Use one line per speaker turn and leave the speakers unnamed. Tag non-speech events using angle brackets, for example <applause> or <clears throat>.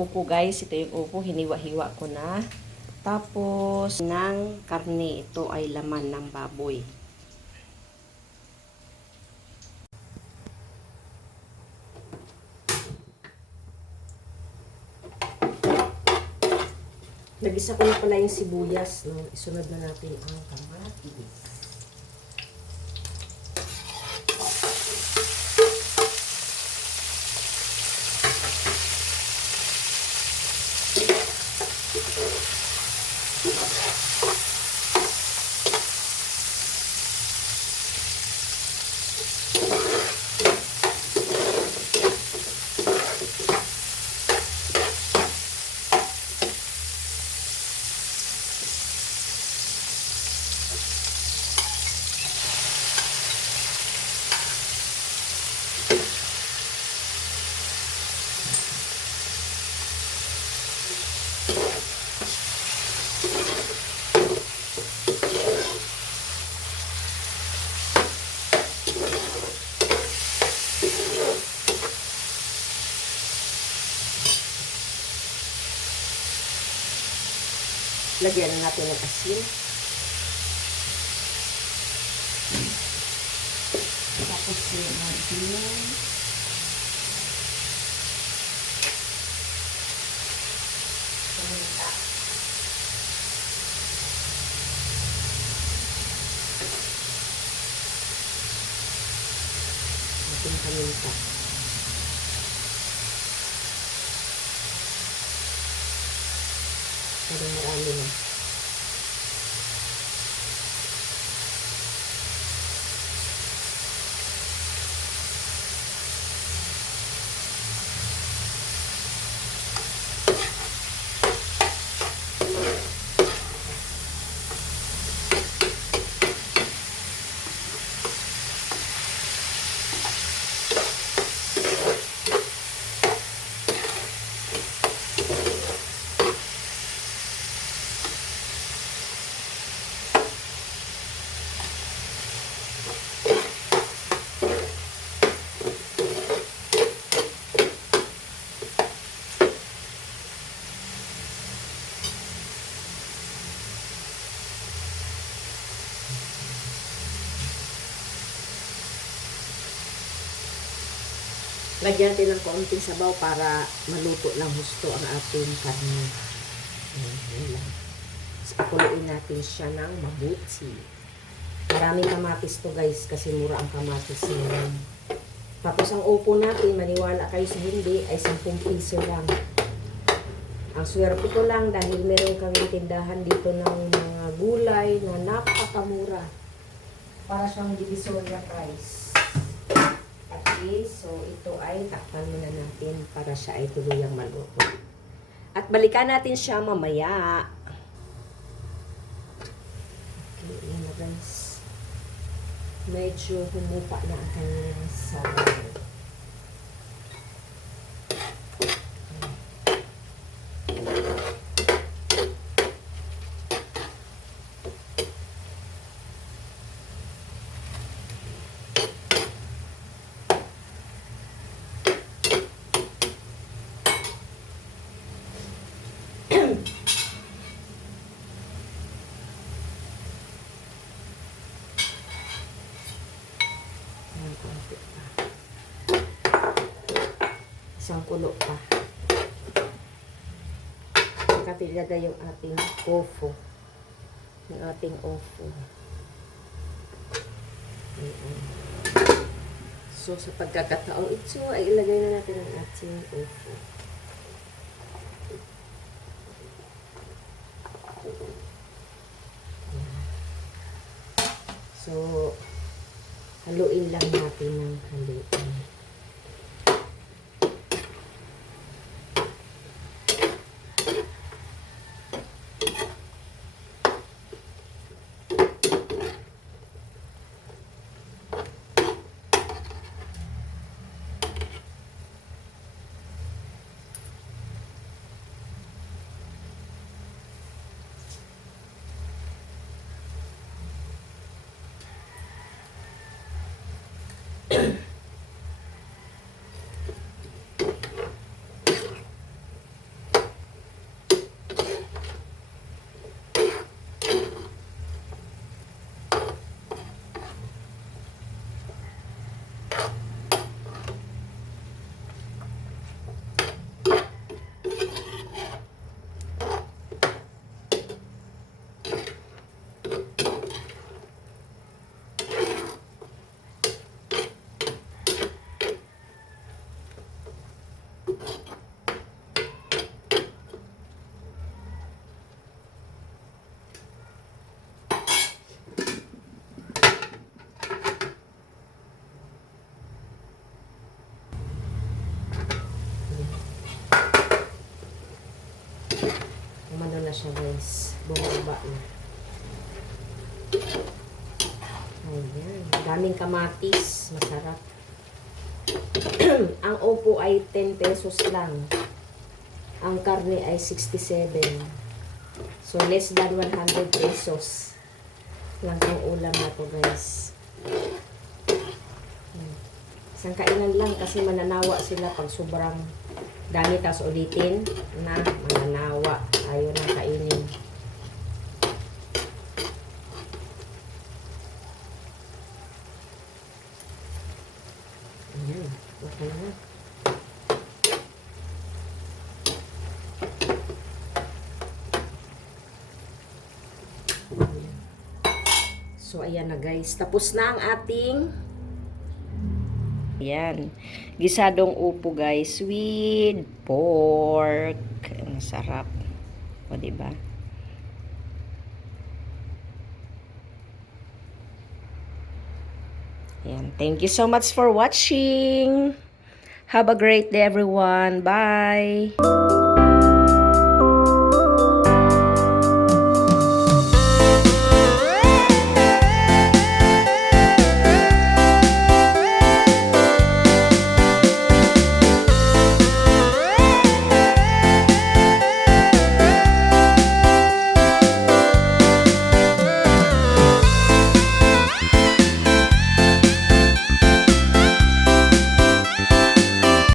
upo guys. Ito yung upo. Hiniwa-hiwa ko na. Tapos, ng karne. Ito ay laman ng baboy. Nagisa ko na pala yung sibuyas. No? Isunod na natin ang kamatis. Lagyan na natin ng asin. Tapos yung asin. Paminta. Ating paminta. Pero দিলাম Lagyan natin ng kaunting sabaw para maluto lang husto ang ating karne. Ayan, natin siya ng mabuti. Maraming kamatis to guys kasi mura ang kamatis ngayon. Tapos ang upo natin, maniwala kayo sa hindi, ay 10 piso lang. Ang swerte ko lang dahil meron kami tindahan dito ng mga gulay na napakamura. Para siyang divisoria price. Okay, so ito ay takpan muna natin para siya ay tuluyang maluto. At balikan natin siya mamaya. Okay, yan na guys. Medyo humupa na ang kanyang sabaw. Ayan, konti pa. Isang kulo pa. Saka yung ating ofo. Yung ating. Ayan. So, sa pagkakataong ito, ay ilagay na natin ang ating ofo. So, haluin lang natin ng haluin. Siya guys. Bumaba na. Ayan. Daming kamatis. Masarap. <clears throat> Ang opo ay 10 pesos lang. Ang karne ay 67. So, less than 100 pesos lang ang ulam na to guys. Isang kainan lang kasi mananawa sila pag sobrang dami tas ulitin na mananawa. Ayaw na kainin. Ayan. Okay na. Ayan. Ayan na guys. Tapos na ang ating Ayan. Gisadong upo guys with pork. Ang sarap. O, diba? Ayan. Thank you so much for watching. Have a great day everyone. Bye!